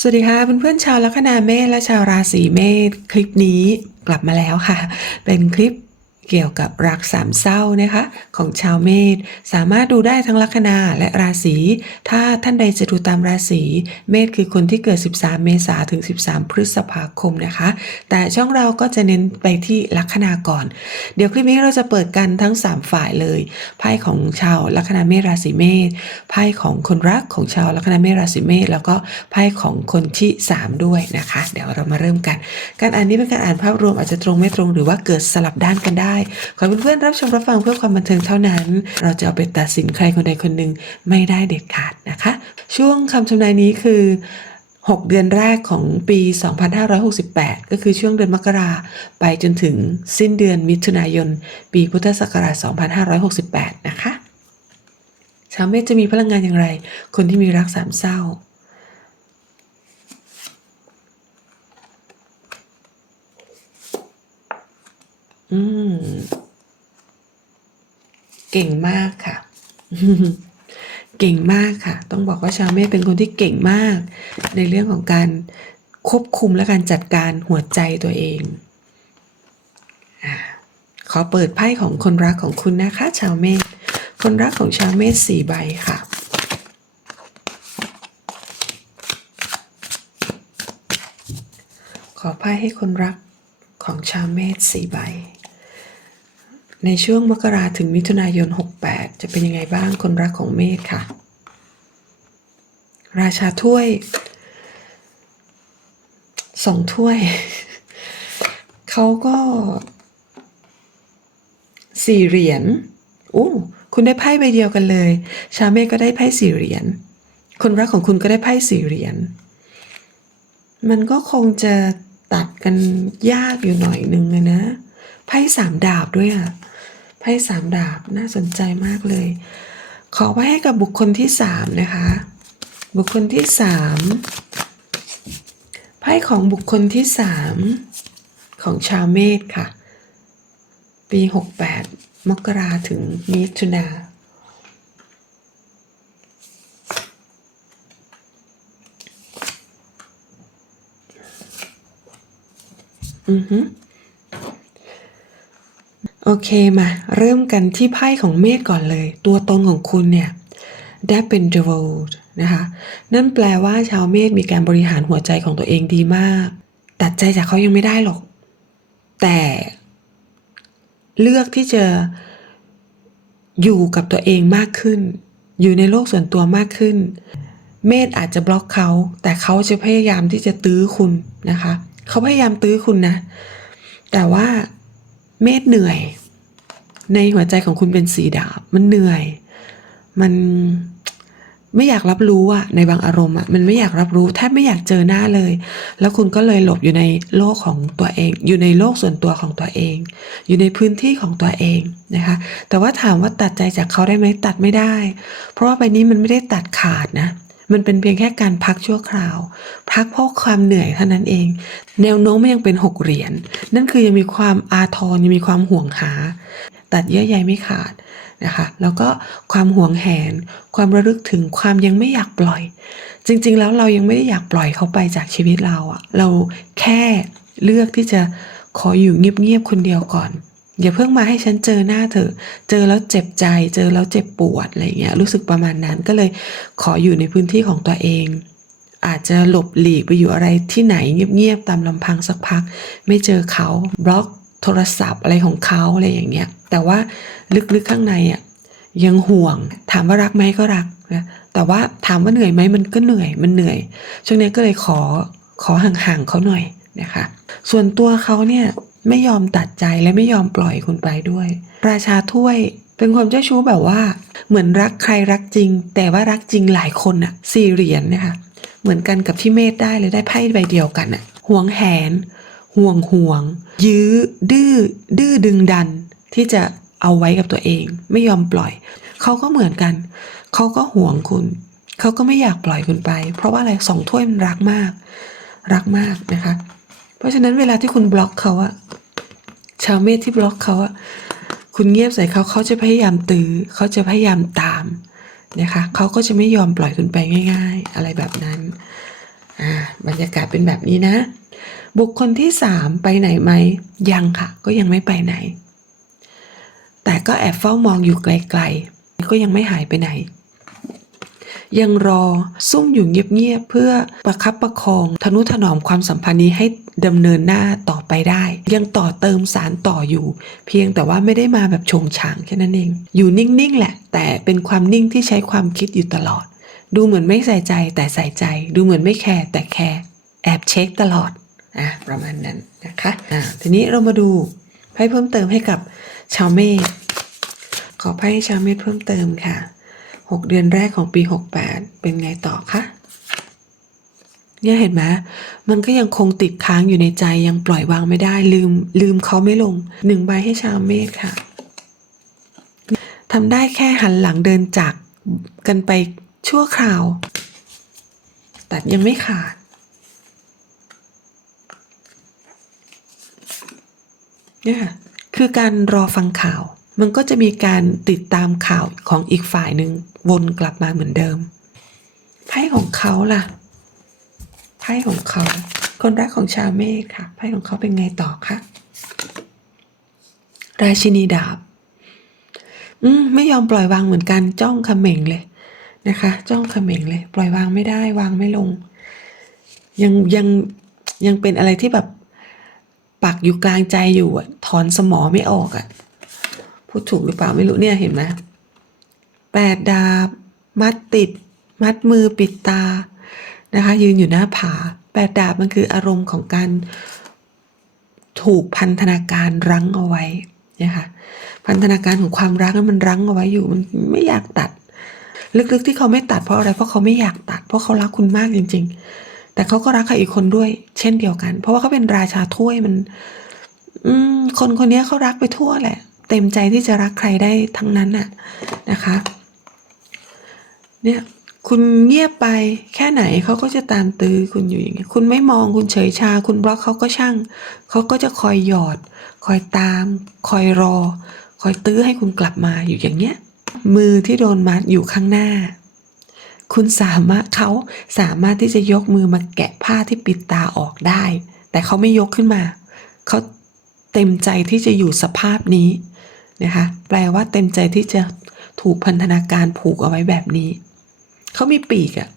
สวัสดีค่ะเพื่อนๆชาวลัคนาเมษและชาวราศีเมษคลิปนี้กลับมาแล้วค่ะ เป็นคลิป เกี่ยวกับรักสามเศร้านะคะ ของชาวเมษสามารถดูได้ทั้งลัคนาและราศี ถ้าท่านใดจะดูตามราศีเมษคือคนที่เกิด 13 เมษาถึง 13 พฤษภาคมนะคะ แต่ช่องเราก็จะเน้นไปที่ลัคนาก่อน เดี๋ยวคลิปนี้เราจะเปิดกันทั้ง 3 ฝ่ายเลยไพ่ของชาวลัคนาเมษราศีเมษไพ่ของคนรักของชาวลัคนาเมษราศีเมษแล้วก็ไพ่ของคนที่ 3 ด้วยนะคะ เดี๋ยวเรามาเริ่มกัน การอ่านนี้เป็นการอ่านภาพรวมอาจจะตรงไม่ตรงหรือว่าเกิดสลับด้านกันได้ขอเพื่อนๆรับชมรับฟังเพื่อความบันเทิงเท่านั้น เราจะเอาไปตัดสินใครคนใดคนหนึ่งไม่ได้เด็ดขาดนะคะ ช่วงคำทำนายนี้คือ 6 เดือนแรกของปี 2568 ก็คือช่วงเดือนมกราไปจนถึงสิ้นเดือนมิถุนายน ปีพุทธศักราช 2568 นะคะชาวเมษจะมีพลังงานอย่างไร คนที่มีรักสามเศร้าอืม เก่งมากค่ะ เก่งมากค่ะ ต้องบอกว่าชาวเมษเป็นคนที่เก่งมาก ในเรื่องของการควบคุมและการจัดการหัวใจตัวเองขอเปิดไพ่ของคนรักของคุณนะคะ ชาวเมษคนรักของชาวเมษสี่ใบค่ะ ขอไพ่ให้คนรักของชาวเมษสี่ใบ ในช่วงมกราถึงมิถุนายน 68 จะเป็นยังไงบ้างคนรักของเมษค่ะ ราชาถ้วยสองถ้วย เขาก็สี่เหรียญอู้คุณได้ไพ่ใบเดียวกันเลย ชาเมษก็ได้ไพ่สี่เหรียญคนรักของคุณก็ได้ไพ่สี่เหรียญมันก็คงจะตัดกันยากอยู่หน่อยนึงเลยนะไพ่สามดาบด้วยอะ พ่สามดาบน่าสนใจมากเลย ขอไว้ให้กับบุคคลที่สามนะคะ บุคคลที่สามไพ่ของบุคคลที่สามของชาวเมษค่ะ ปีหกแปดมกราถึงมิถุนาอือฮึ โอเคมา เริ่มกันที่ไพ่ของเมษก่อนเลย ตัวตนของคุณเนี่ยได้เป็น the world นะคะนั่นแปลว่าชาวเมษมีการบริหารหัวใจของตัวเองดีมาก ตัดใจจากเขายังไม่ได้หรอก แต่เลือกที่จะอยู่กับตัวเองมากขึ้น อยู่ในโลกส่วนตัวมากขึ้น เมธอาจจะบล็อกเขา แต่เขาจะพยายามที่จะตื้อคุณนะคะ เขาพยายามตื้อคุณนะ แต่ว่า เมธเหนื่อย ในหัวใจของคุณเป็นสีดาบ มันเหนื่อย มันไม่อยากรับรู้อะในบางอารมณ์อะมันไม่อยากรับรู้แทบไม่อยากเจอหน้าเลย แล้วคุณก็เลยหลบอยู่ในโลกของตัวเอง อยู่ในโลกส่วนตัวของตัวเอง อยู่ในพื้นที่ของตัวเองนะคะ แต่ว่าถามว่าตัดใจจากเขาได้ไหมตัดไม่ได้ เพราะว่าใบนี้มันไม่ได้ตัดขาดนะ มันเป็นเพียงแค่การพักชั่วคราว พักเพราะความเหนื่อยเท่านั้นเอง แนวโน้มมันยังเป็นหกเหรียญนั่นคือยังมีความอาทรยังมีความห่วงหา ตัดเยื่อใยไม่ขาดนะคะแล้วก็ความห่วงแหน ความระลึกถึงความยังไม่อยากปล่อย จริง ๆ แล้วเรายังไม่ได้อยากปล่อยเขาไปจากชีวิตเราอะเราแค่เลือกที่จะขออยู่เงียบๆคนเดียวก่อน อย่าเพิ่งมาให้ฉันเจอหน้าเธอ เจอแล้วเจ็บใจ เจอแล้วเจ็บปวดอะไรเงี้ย รู้สึกประมาณนั้นก็เลยขออยู่ในพื้นที่ของตัวเอง อาจจะหลบหลีกไปอยู่อะไรที่ไหนเงียบๆตามลำพังสักพัก ไม่เจอเขาบล็อกโทรศัพท์อะไรของเขาอะไรอย่างเงี้ย แต่ว่าลึกๆข้างในอะยังห่วง ถามว่ารักไหมก็รักนะแต่ว่าถามว่าเหนื่อยไหมมันก็เหนื่อยมันเหนื่อย ช่วงนี้ก็เลยขอขอห่างๆเขาหน่อยนะคะ ส่วนตัวเขาเนี่ย ไม่ยอมตัดใจและไม่ยอมปล่อยคุณไปด้วย ราชาถ้วยเป็นความเจ้าชู้แบบว่า เหมือนรักใครรักจริง แต่ว่ารักจริงหลายคนอะสี่เหรียญนะคะเหมือนกันกับที่เมธได้เลยได้ไพ่ใบเดียวกันอะห่วงแหน ห่วงห่วง ยื้อ ดื้อ ดื้อดึงดัน ที่จะเอาไว้กับตัวเอง ไม่ยอมปล่อย เขาก็เหมือนกัน เขาก็ห่วงคุณ เขาก็ไม่อยากปล่อยคุณไป เพราะว่าอะไรสองถ้วยมันรักมาก รักมากนะคะ เพราะฉะนั้นเวลาที่คุณบล็อกเขาอะ ชาวเมธที่บล็อกเขาอะคุณเงียบใส่เขาเขาจะพยายามตื้อเขาจะพยายามตามนะคะเขาก็จะไม่ยอมปล่อยคุณไปง่าย ๆ อะไรแบบนั้นอ่าบรรยากาศเป็นแบบนี้นะ บุคคลที่สามไปไหนไหมยังค่ะ ก็ยังไม่ไปไหน แต่ก็แอบเฝ้ามองอยู่ไกล ๆ ก็ยังไม่หายไปไหน ยังรอซุ่มอยู่เงียบๆเพื่อประคับประคองทนุถนอมความสัมพันธ์นี้ให้ดำเนินหน้าต่อไปได้ ยังต่อเติมสารต่ออยู่ เพียงแต่ว่าไม่ได้มาแบบโฉงฉางแค่นั้นเอง อยู่นิ่งๆแหละ แต่เป็นความนิ่งที่ใช้ความคิดอยู่ตลอด ดูเหมือนไม่ใส่ใจแต่ใส่ใจ ดูเหมือนไม่แคร์แต่แคร์แอบเช็คตลอดอะประมาณนั้นนะคะอะทีนี้เรามาดูไพ่เพิ่มเติมให้กับชาวเมษขอไพ่ชาวเมษเพิ่มเติมค่ะ หกเดือนแรกของปี 68 เป็นไงต่อคะเนี่ยเห็นไหมมันก็ยังคงติดค้างอยู่ในใจยังปล่อยวางไม่ได้ ลืมลืมเขาไม่ลงหนึ่งใบให้ชาวเมษค่ะทำได้แค่หันหลังเดินจากกันไปชั่วคราว แตัดยังไม่ขาด เนี่ยค่ะ คือการรอฟังข่าว มันก็จะมีการติดตามข่าวของอีกฝ่ายหนึ่งวนกลับมาเหมือนเดิม ไพ่ของเขาล่ะ ไพ่ของเขา คนรักของชาวเมฆค่ะ ไพ่ของเขาเป็นไงต่อคะ ราชินีดาบ อืมไม่ยอมปล่อยวางเหมือนกันจ้องเขม่งเลยนะคะ จ้องเขม่งเลย ปล่อยวางไม่ได้วางไม่ลง ยังยังยังเป็นอะไรที่แบบปักอยู่กลางใจอยู่อะถอนสมอไม่ออกอะ ดถูกหรือเปล่าไม่รู้เนี่ยเห็นไหมแปดดาบ มัดติด มัดมือปิดตานะคะ ยืนอยู่หน้าผาแปดดาบมันคืออารมณ์ของการถูกพันธนาการรั้งเอาไว้นะคะพันธนาการของความรักนั้นมันรั้งเอาไว้อยู่มันไม่อยากตัด ลึกๆที่เขาไม่ตัดเพราะอะไรเพราะเขาไม่อยากตัด เพราะเขารักคุณมากจริง ๆ แต่เขาก็รักใครอีกคนด้วย เช่นเดียวกัน เพราะว่าเขาเป็นราชาถ้วยมัน อืมคนคนนี้เขารักไปทั่วแหละ เต็มใจที่จะรักใครได้ทั้งนั้นน่ะนะคะ เนี่ยคุณเงียบไปแค่ไหนเขาก็จะตามตื้อคุณอยู่อย่างเงี้ยคุณไม่มองคุณเฉยชา คุณบล็อกเขาก็ช่างเขาก็จะคอยหยอด คอยตาม คอยรอ คอยตื้อให้คุณกลับมาอยู่อย่างเงี้ย มือที่โดนมัดอยู่ข้างหน้า คุณสามารถเขาสามารถที่จะยกมือมาแกะผ้าที่ปิดตาออกได้ แต่เขาไม่ยกขึ้นมาเขาเต็มใจที่จะอยู่สภาพนี้ นะคะแปลว่าเต็มใจที่จะถูกพันธนาการผูกเอาไว้แบบนี้ เขามีปีกอะ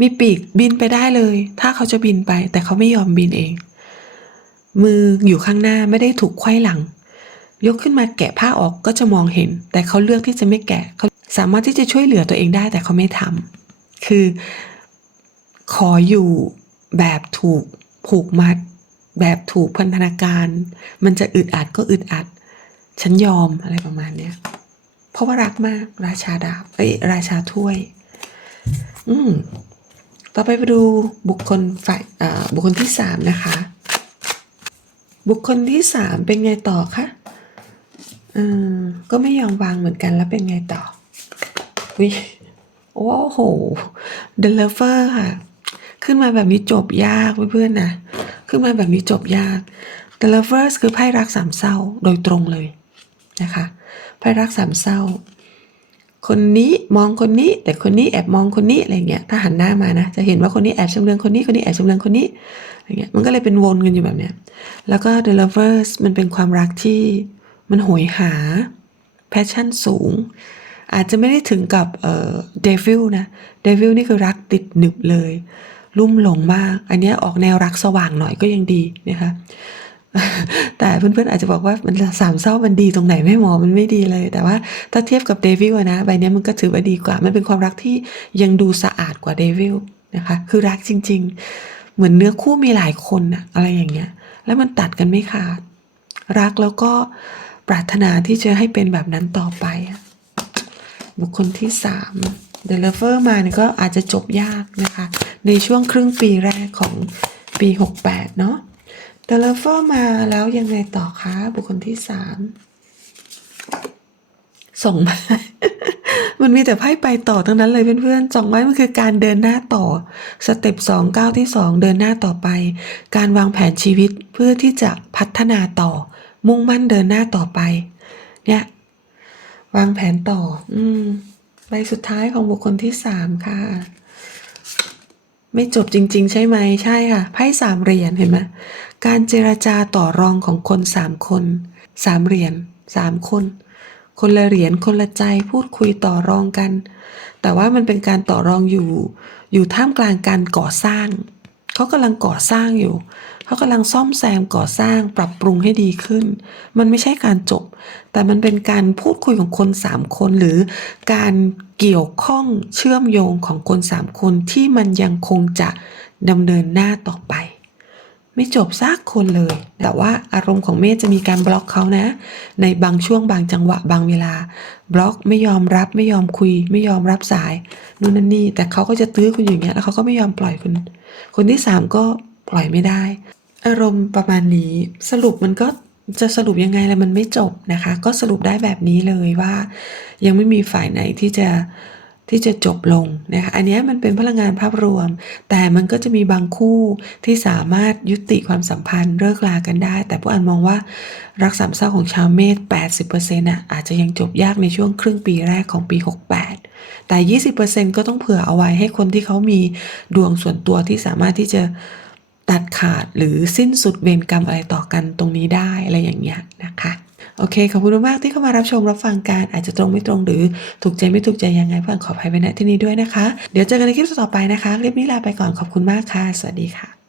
มีปีกบินไปได้เลย ถ้าเขาจะบินไป แต่เขาไม่ยอมบินเอง มืออยู่ข้างหน้าไม่ได้ถูกไขว้หลัง ยกขึ้นมาแกะผ้าออกก็จะมองเห็น แต่เขาเลือกที่จะไม่แกะเขาสามารถที่จะช่วยเหลือตัวเองได้แต่เขาไม่ทำคือ ขออยู่แบบถูกผูกมัด แบบถูกพันธนาการ มันจะอึดอัดก็อึดอัด ฉันยอมอะไรประมาณเนี้ยเพราะว่ารักมาก ราชาดาบเอ้ยราชาถ้วย อืมต่อไปไปดูบุคคลฝ่ายบุคคลที่สามนะคะ บุคคลที่สามเป็นไงต่อคะอืมก็ไม่ยอมวางเหมือนกันแล้วเป็นไงต่อวิโอ้โห The Lover ค่ะ ขึ้นมาแบบนี้จบยากเพื่อนๆนะ ขึ้นมาแบบนี้จบยาก The Lovers คือไพ่รักสามเศร้าโดยตรงเลย นะคะไพ่รักสามเศร้า คนนี้มองคนนี้ แต่คนนี้แอบมองคนนี้อะไรเงี้ยถ้าหันหน้ามานะจะเห็นว่าคนนี้แอบชำเลืองคนนี้คนนี้แอบชำเลืองคนนี้อะไรเงี้ยมันก็เลยเป็นวนกันอยู่แบบเนี้ยแล้วก็ The Lovers มันเป็นความรักที่มันโหยหาแพชชั่นสูง อาจจะไม่ได้ถึงกับเอ่อเดวิลนะเดวิลนี่คือรักติดหนึบเลย ลุ่มหลงมาก อันเนี้ยออกแนวรักสว่างหน่อยก็ยังดีนะคะ แต่เพื่อนๆอาจจะบอกว่ามันสามเศร้ามันดีตรงไหนไม่หมอมันไม่ดีเลย แต่ว่าถ้าเทียบกับเดวิลนะใบเนี้ยมันก็ถือว่าดีกว่า มันเป็นความรักที่ยังดูสะอาดกว่าเดวิลนะคะคือรักจริง ๆ เหมือนเนื้อคู่มีหลายคนอะอะไรอย่างเงี้ย แล้วมันตัดกันไม่ขาด รักแล้วก็ปรารถนาที่จะให้เป็นแบบนั้นต่อไปอะบุคคลที่สามเดลเวอร์มาเนี่ยก็อาจจะจบยากนะคะ ในช่วงครึ่งปีแรกของปี 68 เนาะ เดลเวอร์มาแล้วยังไงต่อคะบุคคลที่สามส่งมา มันมีแต่ไพ่ไปต่อทั้งนั้นเลยเพื่อนๆสองไม้มันคือการเดินหน้าต่อ สเต็ปสองก้าวที่สองเดินหน้าต่อไป การวางแผนชีวิตเพื่อที่จะพัฒนาต่อ มุ่งมั่นเดินหน้าต่อไป เนี่ย วางแผนต่อ อืมใบสุดท้ายของบุคคลที่สามค่ะ ไม่จบจริง ๆ ใช่ไหมใช่ค่ะไพ่สามเหรียญเห็นไหม การเจรจาต่อรองของคนสามคนสามเหรียญสามคน คนละเหรียญคนละใจพูดคุยต่อรองกัน แต่ว่ามันเป็นการต่อรองอยู่ อยู่ท่ามกลางการก่อสร้าง เขากำลังก่อสร้างอยู่ เขากำลังซ่อมแซมก่อสร้างปรับปรุงให้ดีขึ้น มันไม่ใช่การจบ แต่มันเป็นการพูดคุยของคนสามคน หรือการเกี่ยวข้องเชื่อมโยงของคนสามคนที่มันยังคงจะดำเนินหน้าต่อไป ไม่จบซากคนเลย แต่ว่าอารมณ์ของเมธจะมีการบล็อกเขานะ ในบางช่วงบางจังหวะบางเวลา บล็อกไม่ยอมรับไม่ยอมคุย ไม่ยอมรับสายนู่นนั่นนี่ แต่เขาก็จะตื้อคุณอยู่อย่างเงี้ยแล้วเขาก็ไม่ยอมปล่อยคุณ คนที่สามก็ปล่อยไม่ได้ อารมณ์ประมาณนี้ สรุปมันก็จะสรุปยังไงแล้วมันไม่จบนะคะ ก็สรุปได้แบบนี้เลยว่า ยังไม่มีฝ่ายไหนที่จะ ที่จะจบลงนะคะอันนี้มันเป็นพลังงานภาพรวม แต่มันก็จะมีบางคู่ที่สามารถยุติความสัมพันธ์เลิกลากันได้ แต่ผู้อ่านมองว่ารักสามเศร้าของชาวเมษ 80%อะอาจจะยังจบยากในช่วงครึ่งปีแรกของปี 68 แต่ 20%ก็ต้องเผื่อเอาไว้ให้คนที่เขามีดวงส่วนตัวที่สามารถที่จะตัดขาดหรือสิ้นสุดเวรกรรมอะไรต่อกันตรงนี้ได้อะไรอย่างเงี้ยนะคะ โอเค ขอบคุณมากที่เข้ามารับชมรับฟังการอาจจะตรงไม่ตรงหรือถูกใจไม่ถูกใจยังไงเพื่อนขออภัยไว้ณที่นี้ด้วยนะคะ เดี๋ยวเจอกันในคลิปต่อไปนะคะ คลิปนี้ลาไปก่อนขอบคุณมากค่ะ สวัสดีค่ะ